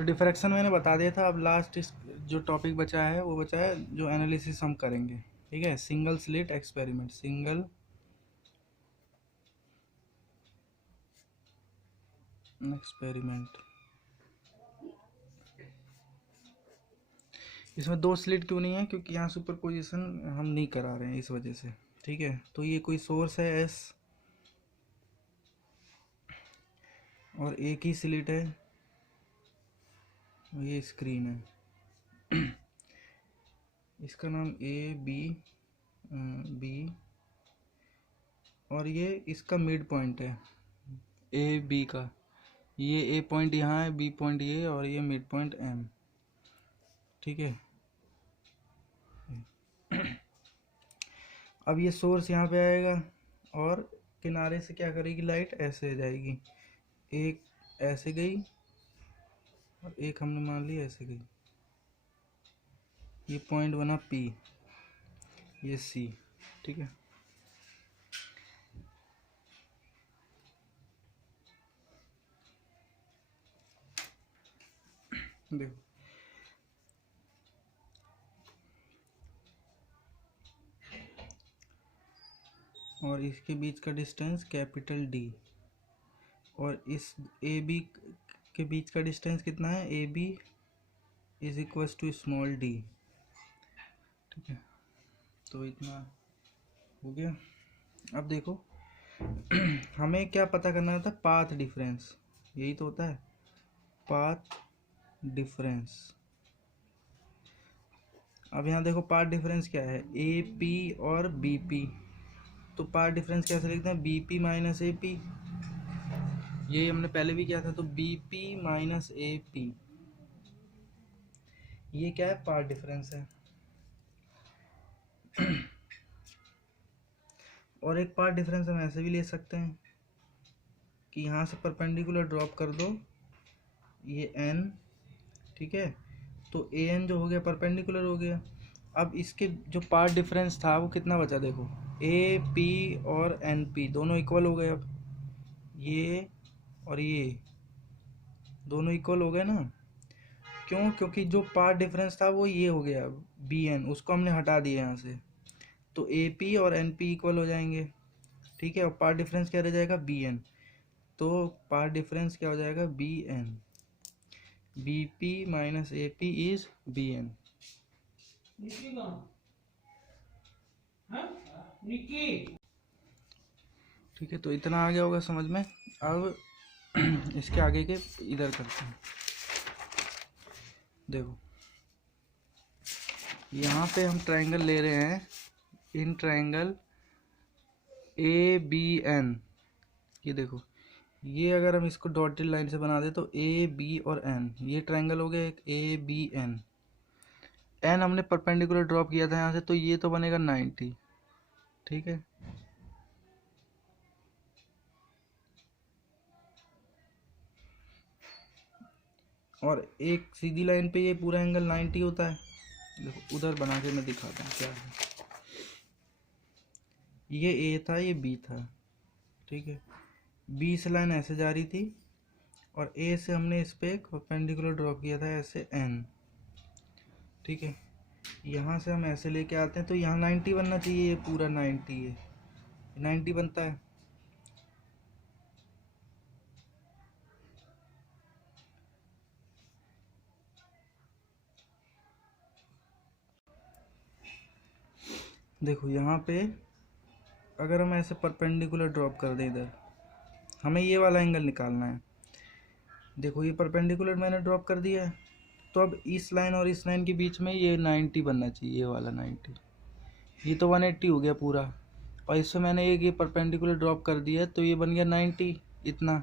तो डिफ्रैक्शन मैंने बता दिया था। अब लास्ट जो टॉपिक बचा है वो बचा है जो एनालिसिस हम करेंगे। ठीक है, single slit experiment, single experiment. इसमें 2 स्लिट क्यों नहीं है? क्योंकि यहाँ सुपरपोजिशन हम नहीं करा रहे हैं इस वजह से। ठीक है, तो ये कोई सोर्स है एस और एक ही स्लिट है, ये स्क्रीन है। इसका नाम ए बी और ये इसका मिड पॉइंट है ए बी का। ये ए पॉइंट यहाँ है, बी पॉइंट ये, और ये मिड पॉइंट एम। ठीक है, अब ये सोर्स यहाँ पे आएगा और किनारे से क्या करेगी लाइट, ऐसे जाएगी। एक ऐसे गई और एक हमने मान ली ऐसे गई। ये पॉइंट बना पी, ये सी। ठीक है, देखो और इसके बीच का डिस्टेंस कैपिटल डी, और इस ए बी के बीच का डिस्टेंस कितना है, A B is equal to small D. ठीक है, तो इतना हो गया। अब देखो हमें क्या पता करना था, पाथ डिफरेंस, यही तो होता है पाथ डिफरेंस। अब यहाँ देखो पाथ डिफरेंस क्या है, ए पी और बी पी। तो पाथ डिफरेंस कैसे लिखते हैं, B P minus A P. ये हमने पहले भी किया था, तो B P minus A P, ये क्या है, पाथ डिफरेंस है। और एक पाथ डिफरेंस हम ऐसे भी ले सकते हैं कि यहाँ से परपेंडिकुलर ड्रॉप कर दो ये एन। ठीक है, तो ए एन जो हो गया परपेंडिकुलर हो गया। अब इसके जो पाथ डिफरेंस था वो कितना बचा, देखो ए पी और एन पी दोनों इक्वल हो गए। अब ये और ये दोनों इक्वल हो गए ना, क्यों? क्योंकि जो पाथ डिफरेंस था वो ये हो गया बी एन, उसको हमने हटा दिया यहाँ से, तो ए पी और एन पी इक्वल हो जाएंगे। ठीक है, और पाथ डिफरेंस क्या रह जाएगा, बी एन। तो पाथ डिफरेंस क्या हो जाएगा, B N, B P minus A P is B N. ठीक है, तो इतना आ गया होगा समझ में। अब इसके आगे के इधर करते हैं। देखो यहाँ पे हम ट्रायंगल ले रहे हैं, in triangle A B N. ये देखो, ये अगर हम इसको डॉटेड लाइन से बना दे तो ए बी और एन, ये ट्रायंगल हो गया एक ए बी एन। एन हमने परपेंडिकुलर ड्रॉप किया था यहाँ से, तो ये तो बनेगा 90। ठीक है, और एक सीधी लाइन पे ये पूरा एंगल 90 होता है। देखो उधर बना के मैं दिखाता हूँ क्या है। ये ए था, ये बी था। ठीक है, बी से लाइन ऐसे जा रही थी और ए से हमने इस पे एक परपेंडिकुलर ड्रॉ किया था ऐसे एन। ठीक है, यहाँ से हम ऐसे लेके आते हैं तो यहाँ 90 बनना चाहिए, ये पूरा 90 है, 90 बनता है। देखो यहाँ पे अगर हम ऐसे परपेंडिकुलर ड्रॉप कर दें इधर, हमें ये वाला एंगल निकालना है। देखो ये परपेंडिकुलर मैंने ड्रॉप कर दिया है, तो अब इस लाइन और इस लाइन के बीच में ये 90 बनना चाहिए, ये वाला 90। ये तो 180 हो गया पूरा, और इससे मैंने एक ये परपेंडिकुलर ड्रॉप कर दिया तो ये बन गया 90 इतना।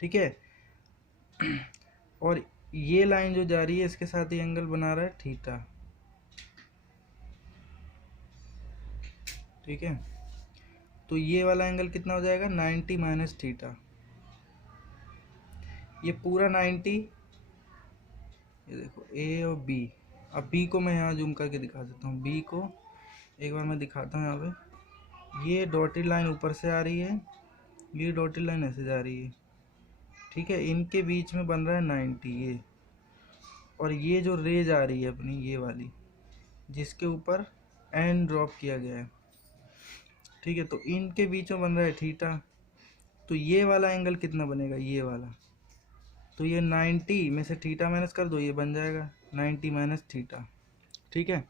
ठीक है, और ये लाइन जो जा रही है इसके साथ ये एंगल बना रहा है थीटा। ठीक है, तो ये वाला एंगल कितना हो जाएगा, 90 माइनस थीटा। ये पूरा 90, ये देखो ए और बी। अब बी को मैं यहाँ जूम करके दिखा देता हूँ, बी को एक बार मैं दिखाता हूँ। यहाँ पे ये डॉटेड लाइन ऊपर से आ रही है, ये डॉटेड लाइन ऐसे जा रही है। ठीक है, इनके बीच में बन रहा है 90 ये। और ये जो रेज आ रही है अपनी ये वाली, जिसके ऊपर एन ड्रॉप किया गया है, ठीक है, तो इनके बीच में बन रहा है थीटा। तो ये वाला एंगल कितना बनेगा, ये वाला, तो ये 90 में से थीटा माइनस कर दो, ये बन जाएगा 90 माइनस थीटा, ठीक है,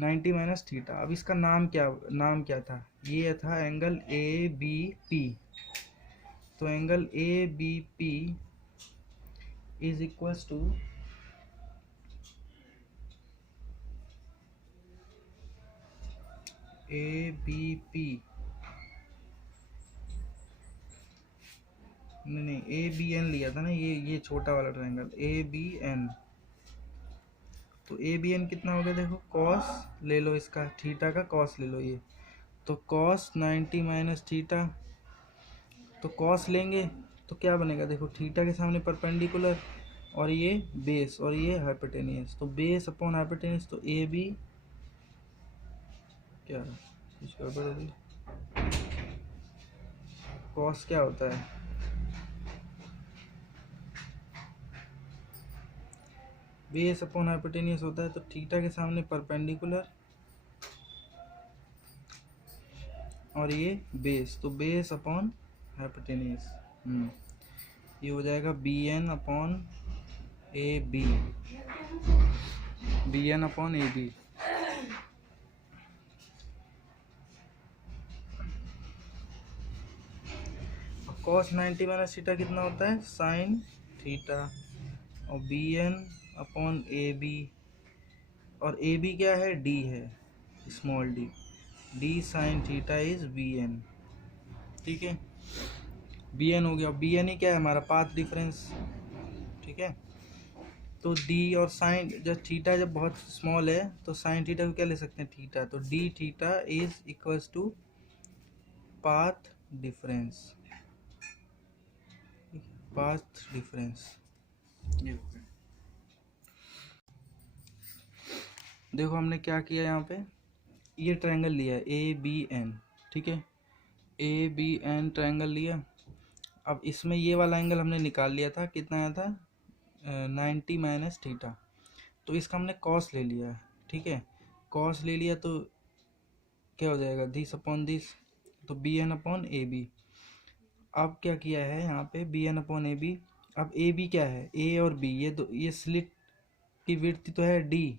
90 माइनस थीटा। अब इसका नाम क्या था, ये था एंगल ए बी पी। तो angle A B P is equals to A B P, नहीं ए बी एन लिया था ना, ये छोटा वाला ट्रायंगल ए बी एन। तो ए बी एन कितना हो गया, देखो कॉस ले लो, इसका थीटा का कॉस ले लो, ये तो कॉस 90 माइनस थीटा। तो कॉस लेंगे तो क्या बनेगा, देखो थीटा के सामने परपेंडिकुलर, और ये बेस, और ये हाइपोटेनियस, तो बेस अपॉन हाइपोटेनियस, तो ए बी क्या कुछ गड़बड़ होगी, कॉस क्या होता है, बेस अपॉन हाइपोटेनियस होता है, तो थीटा के सामने परपेंडिकुलर और ये बेस, तो बेस अपॉन हाइपोटेनियस, ये हो जाएगा B N upon A B, B N upon A B. Cos 90 minus theta कितना होता है, साइन थीटा, और B N upon A B, और ए बी क्या है, डी है, small D, D sine theta is B N, ठीक है, बी एन हो गया। बी एन ही क्या है, हमारा पाथ डिफरेंस, ठीक है। तो डी और साइन, जब थीटा जब बहुत स्मॉल है तो साइन थीटा को क्या ले सकते हैं, थीटा, तो D theta is equals to path difference, path difference. देखो हमने क्या किया यहाँ पे, ये ट्रायंगल लिया है ए बी एन, ठीक है, ए बी एन ट्रायंगल लिया। अब इसमें ये वाला एंगल हमने निकाल लिया था, कितना आया था, 90 माइनस थीटा, तो इसका हमने कॉस ले लिया है, ठीक है, कॉस ले लिया तो क्या हो जाएगा, दिस अपॉन दिस, तो B N upon A B. अब क्या किया है यहाँ पे, B N upon A B, अब ए बी क्या है, ए और बी, ये स्लिट की विड्थ तो है डी,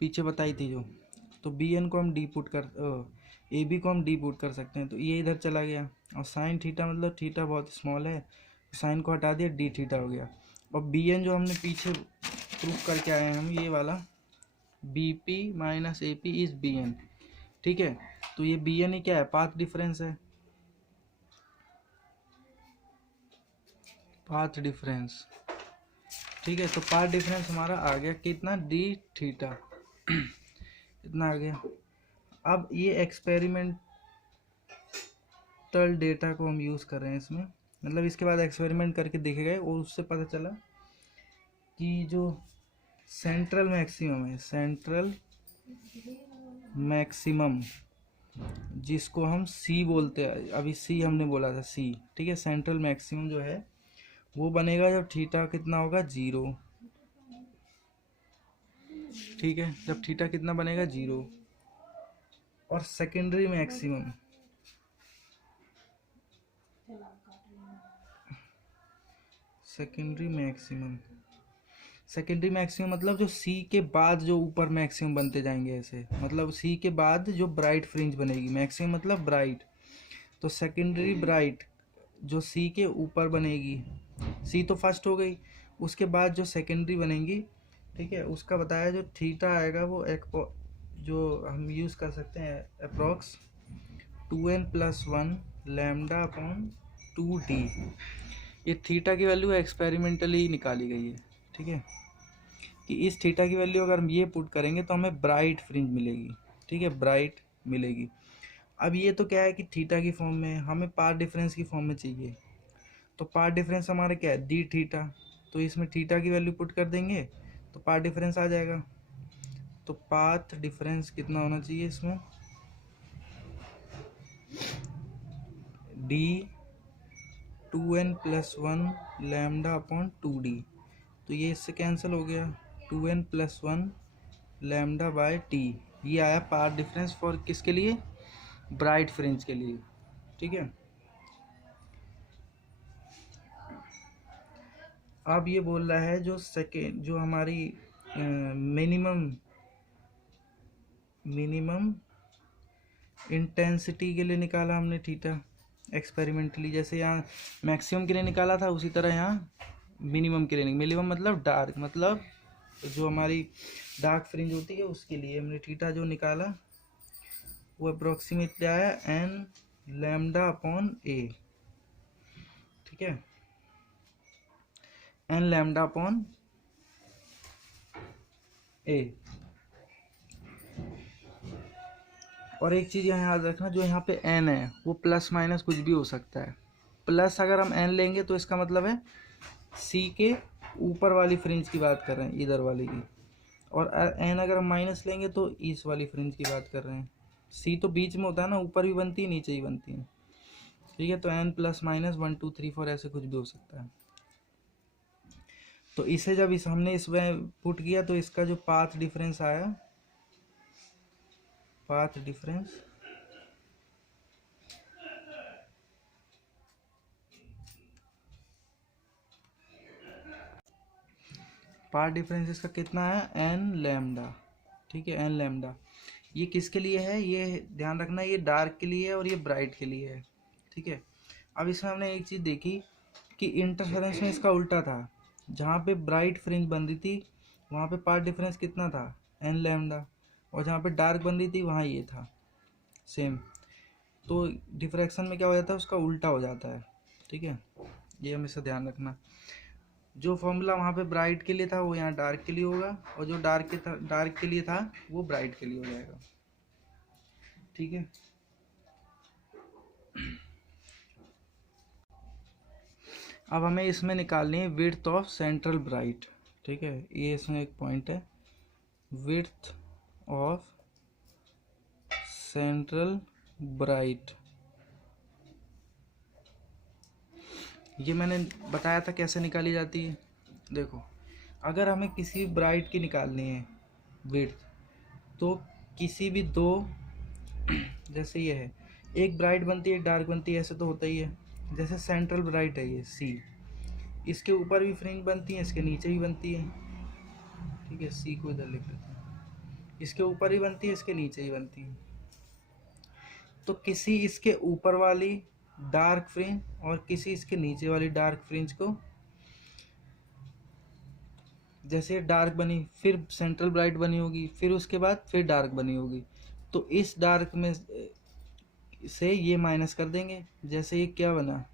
पीछे बताई थी जो, तो बी एन को हम डी पुट कर, ए बी को हम डी पुट कर सकते हैं, तो ये इधर चला गया, और साइन थीटा मतलब थीटा बहुत स्मॉल है, साइन को हटा दिया, डी थीटा हो गया। और बी एन जो हमने पीछे प्रूफ करके आए हैं हम, ये वाला B P minus A P is B N, ठीक है, तो ये बी एन ही क्या है, पाथ डिफरेंस है, पाथ डिफरेंस, ठीक है। तो पाथ डिफरेंस हमारा आ गया कितना, डी थीटा, इतना आ गया। अब ये एक्सपेरिमेंटल डेटा को हम यूज़ कर रहे हैं इसमें, मतलब इसके बाद एक्सपेरिमेंट करके देखे गए और उससे पता चला कि जो सेंट्रल मैक्सिमम है, सेंट्रल मैक्सिमम जिसको हम सी बोलते हैं, अभी सी हमने बोला था सी, ठीक है, सेंट्रल मैक्सिमम जो है वो बनेगा जब थीटा कितना होगा, 0, ठीक है, जब थीटा कितना बनेगा, 0। और secondary maximum, secondary maximum, secondary maximum मतलब जो सी के बाद जो ऊपर मैक्सिमम बनते जाएंगे ऐसे, मतलब सी के बाद जो ब्राइट फ्रिंज बनेगी, मैक्सिमम मतलब ब्राइट, तो सेकेंडरी ब्राइट जो सी के ऊपर बनेगी, सी तो फर्स्ट हो गई, उसके बाद जो सेकेंडरी बनेंगी, ठीक है, उसका बताया जो थीटा आएगा वो एक जो हम यूज़ कर सकते हैं approx 2n+1 lambda upon 2d। ये थीटा की वैल्यू एक्सपेरिमेंटली निकाली गई है, ठीक है, कि इस थीटा की वैल्यू अगर हम ये पुट करेंगे तो हमें ब्राइट फ्रिंज मिलेगी, ठीक है, ब्राइट मिलेगी। अब ये तो क्या है कि थीटा की फॉर्म में, हमें पाथ डिफरेंस की फॉर्म में चाहिए, तो पाथ डिफरेंस हमारा क्या है, डी थीटा, तो इसमें थीटा की वैल्यू पुट कर देंगे तो पाथ डिफरेंस आ जाएगा। तो पाथ डिफरेंस कितना होना चाहिए इसमें, D 2n+1 lambda upon 2d, तो ये इससे कैंसिल हो गया, 2n+1 लैम्डा बाय टी। ये आया पाथ डिफरेंस फॉर किसके लिए, ब्राइट फ्रिंज के लिए, ठीक है। अब ये बोल रहा है जो हमारी मिनिमम इंटेंसिटी के लिए निकाला हमने थीटा एक्सपेरिमेंटली, जैसे यहाँ मैक्सिमम के लिए निकाला था उसी तरह यहाँ मिनिमम के लिए, मिनिमम मतलब डार्क, मतलब जो हमारी डार्क फ्रिंज होती है उसके लिए हमने थीटा जो निकाला वो अप्रोक्सीमेटली आया n लैम्डा अपॉन ए, ठीक है, n लैम्डा अपॉन ए। और एक चीज़ यहाँ याद रखना, जो यहाँ पे n है वो प्लस माइनस कुछ भी हो सकता है। प्लस अगर हम n लेंगे तो इसका मतलब है c के ऊपर वाली फ्रिंज की बात कर रहे हैं, इधर वाली की, और n अगर हम माइनस लेंगे तो इस वाली फ्रिंज की बात कर रहे हैं। c तो बीच में होता है ना, ऊपर भी बनती है नीचे भी बनती है, ठीक है। तो n प्लस माइनस 1 2 3 4 ऐसे कुछ भी हो सकता है। तो इसे जब हमने इसमें पुट किया तो इसका जो पाथ डिफरेंस आया, पाथ डिफरेंस इसका कितना है, n लैम्डा, ठीक है, n लैम्डा। ये किसके लिए है, ये ध्यान रखना, ये डार्क के लिए है और ये ब्राइट के लिए है, ठीक है। अब इसमें हमने एक चीज़ देखी कि इंटरफेरेंस में इसका उल्टा था, जहाँ पे ब्राइट फ्रिंज बन रही थी वहाँ पे पाथ डिफरेंस कितना था, n लैम्डा, और जहाँ पे डार्क बन रही थी वहाँ ये था सेम। तो डिफ्रैक्शन में क्या हो जाता है, उसका उल्टा हो जाता है, ठीक है। ये हमेशा ध्यान रखना, जो फॉर्मूला वहाँ पे ब्राइट के लिए था वो यहाँ डार्क के लिए होगा, और जो डार्क के लिए था वो ब्राइट के लिए हो जाएगा, ठीक है। अब हमें इसमें निकालनी है विड्थ ऑफ सेंट्रल ब्राइट, ठीक है। ये इसमें एक पॉइंट है, विड्थ ऑफ सेंट्रल ब्राइट। ये मैंने बताया था कैसे निकाली जाती है। देखो, अगर हमें किसी ब्राइट की निकालनी है विड्थ, तो किसी भी दो, जैसे ये है, एक ब्राइट बनती है एक डार्क बनती है, ऐसे तो होता ही है। जैसे सेंट्रल ब्राइट है ये सी, इसके ऊपर भी फ्रिंज बनती है, इसके नीचे भी बनती है, ठीक है। सी को इधर लिख लेते हैं, इसके ऊपर ही बनती है इसके नीचे ही बनती है। तो किसी इसके ऊपर वाली डार्क फ्रिंज और किसी इसके नीचे वाली डार्क फ्रिंज को, जैसे डार्क बनी फिर सेंट्रल ब्राइट बनी होगी, फिर उसके बाद फिर डार्क बनी होगी, तो इस डार्क में से ये माइनस कर देंगे। जैसे ये क्या बना,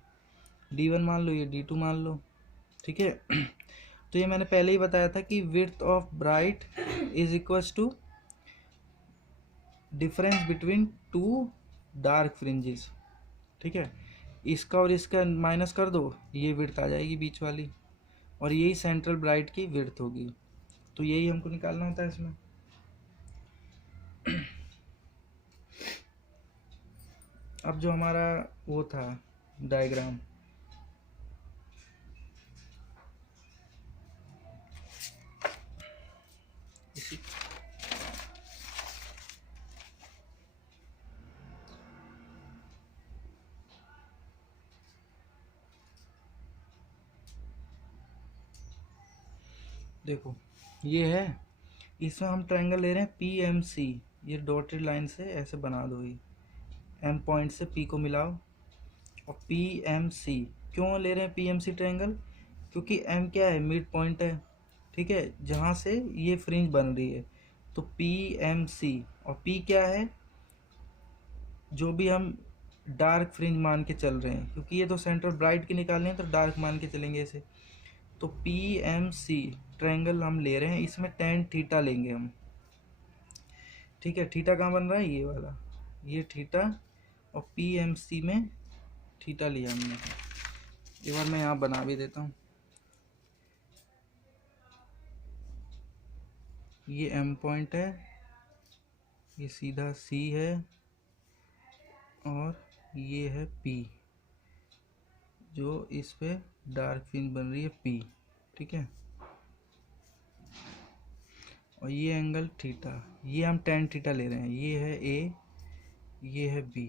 D1 मान लो, ये D2 मान लो, ठीक है। तो ये मैंने पहले ही बताया था कि width of bright is equals to difference between two dark fringes, ठीक है। इसका और इसका माइनस कर दो, ये विड्थ आ जाएगी बीच वाली, और यही सेंट्रल ब्राइट की विड्थ होगी। तो यही हमको निकालना होता है इसमें। अब जो हमारा वो था डायग्राम, देखो ये है, इसमें हम ट्रायंगल ले रहे हैं PMC, ये डॉटेड लाइन से ऐसे बना दो, ये M पॉइंट से P को मिलाओ, और PMC क्यों ले रहे हैं PMC ट्रायंगल, क्योंकि M क्या है, मिड पॉइंट है, ठीक है, जहाँ से ये फ्रिंज बन रही है। तो PMC, और P क्या है, जो भी हम डार्क फ्रिंज मान के चल रहे हैं, क्योंकि ये तो सेंट्रल ब्राइट की निकालनी है तो डार्क मान के चलेंगे इसे। तो PMC ट्रायंगल हम ले रहे हैं, इसमें tan थीटा लेंगे हम, ठीक है। थीटा कहाँ बन रहा है, ये वाला, ये थीटा, और PMC में थीटा लिया हमने। एक बार मैं यहाँ बना भी देता हूँ, ये M पॉइंट है, ये सीधा C है, और ये है P, जो इस पे डार्क फ्रिंज बन रही है P, ठीक है। और ये एंगल थीटा, ये हम tan थीटा ले रहे हैं, ये है A, ये है B,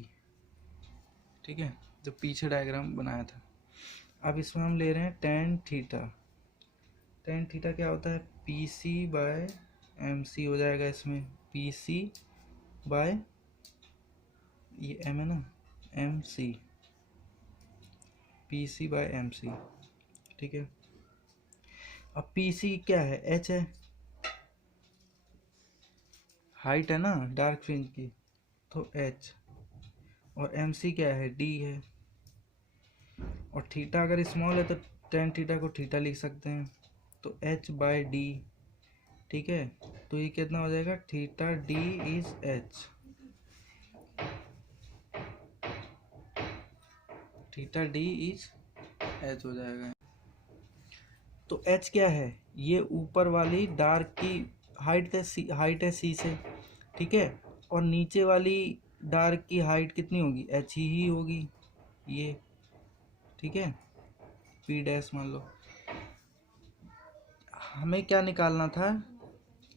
ठीक है, जो पीछे डायग्राम बनाया था। अब इसमें हम ले रहे हैं tan थीटा। tan थीटा क्या होता है, PC/MC हो जाएगा इसमें, PC/ ये M है ना, MC, PC/MC, ठीक है। अब PC क्या है, H है, हाइट है ना डार्क फ्रिंज की, तो H, और MC क्या है, D है, और थीटा अगर स्मॉल है तो tan थीटा को थीटा लिख सकते हैं, तो H/D, ठीक है। तो ये कितना हो जाएगा, theta D is H, theta D is H हो जाएगा। तो H क्या है, ये ऊपर वाली डार्क की हाइट है C से, ठीक है, और नीचे वाली डार्क की हाइट कितनी होगी, H ही होगी, ये, ठीक है, P' मान लो। हमें क्या निकालना था,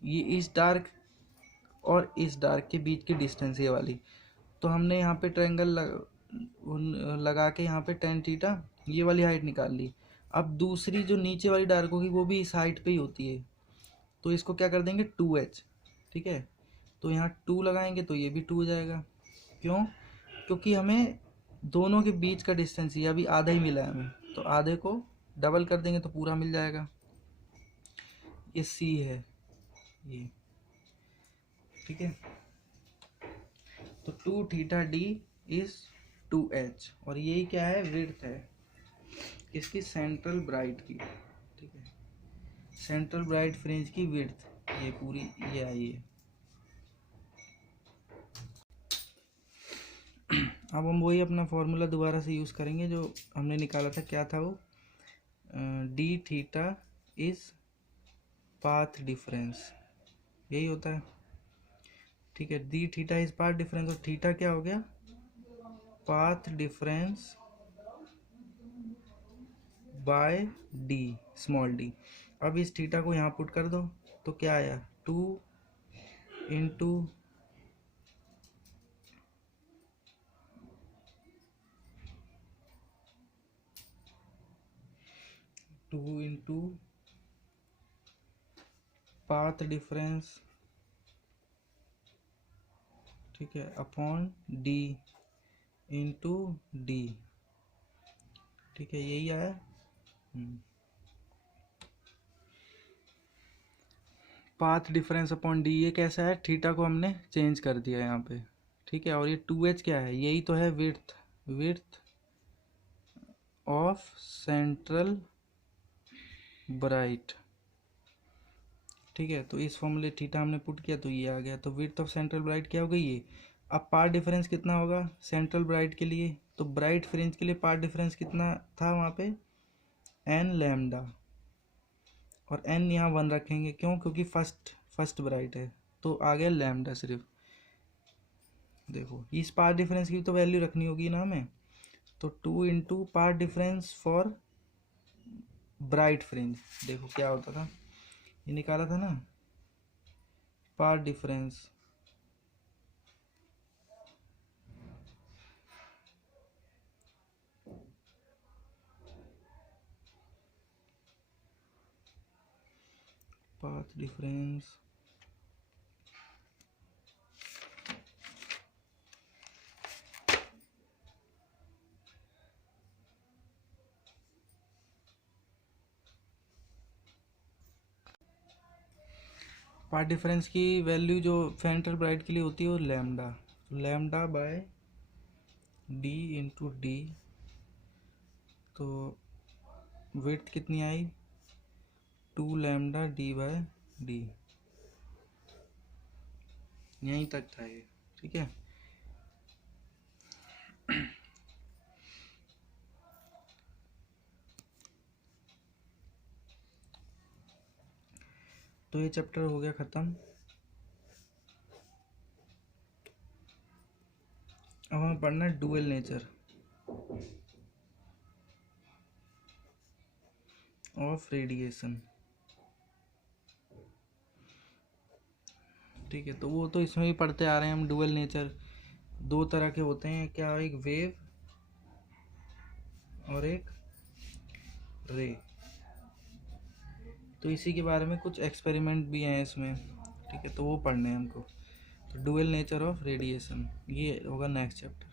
ये इस डार्क और इस डार्क के बीच की डिस्टेंस ये वाली, तो हमने यहाँ पे ट्रायंगल लगा के यहाँ पे tan थीटा ये वाली हाइट निकाल ली। अब दूसरी जो नीचे वाली डार्क होगी वो भी इस हाइट पे ही होती है, तो इसको क्या कर देंगे 2h, ठीक है। तो यहाँ 2 लगाएंगे तो ये भी 2 हो जाएगा, क्यों, क्योंकि हमें दोनों के बीच का डिस्टेंस ये अभी आधा ही मिला है हमें, तो आधे को डबल कर देंगे तो पूरा मिल जाएगा। ये C है ये, ठीक है। तो 2 थीटा D इज 2h, और यही क्या है, विड्थ है इसकी सेंट्रल ब्राइट की, ठीक है, सेंट्रल ब्राइट फ्रिंज की विड्थ ये पूरी ये आई है। अब हम वही अपना फॉर्मूला दोबारा से यूज़ करेंगे जो हमने निकाला था, क्या था वो, D theta is path difference, यही होता है, ठीक है। D theta is path difference, और थीटा क्या हो गया, path difference bye D, small d। अब इस थीटा को यहाँ पुट कर दो तो क्या आया, 2 इंटू 2 इंटू पाथ डिफरेंस, ठीक है, अपॉन D इंटू D, ठीक है, यही आया। पाथ डिफरेंस अपॉन D ये कैसा है, थीटा को हमने चेंज कर दिया यहाँ पे, ठीक है, और ये 2h क्या है, यही तो है विड्थ ऑफ सेंट्रल ब्राइट, ठीक है। तो इस फॉर्मूले थीटा हमने पुट किया तो ये आ गया, तो विड्थ ऑफ सेंट्रल ब्राइट क्या हो गई ये। अब पाथ डिफरेंस कितना होगा सेंट्रल ब्राइट के लिए, तो ब्राइट फ्रिंज के लिए पाथ डिफरेंस कितना था वहाँ पे, n लैम्डा, और n यहाँ 1 रखेंगे, क्यों, क्योंकि फर्स्ट ब्राइट है, तो आ गया लैम्डा सिर्फ। देखो इस पाथ डिफरेंस की तो वैल्यू रखनी होगी ना हमें, तो 2 into path difference for bright fringe, देखो क्या होता था, ये निकाला था ना, path difference path difference path difference की वैल्यू जो सेंट्रल ब्राइट के लिए होती है वो lambda, lambda by D into D, तो विड्थ कितनी आई, 2 लैम्डा D/D, यहीं तक था ये, ठीक है। तो ये चैप्टर हो गया ख़त्म। अब हमें पढ़ना है डुअल नेचर ऑफ रेडिएशन। ठीक है, तो वो तो इसमें भी पढ़ते आ रहे हैं हम। डुअल नेचर दो तरह के होते हैं, क्या, एक वेव और एक रे। तो इसी के बारे में कुछ एक्सपेरिमेंट भी हैं इसमें, ठीक है, तो वो पढ़ने हैं हमको। तो डुअल नेचर ऑफ रेडिएशन, ये होगा नेक्स्ट चैप्टर।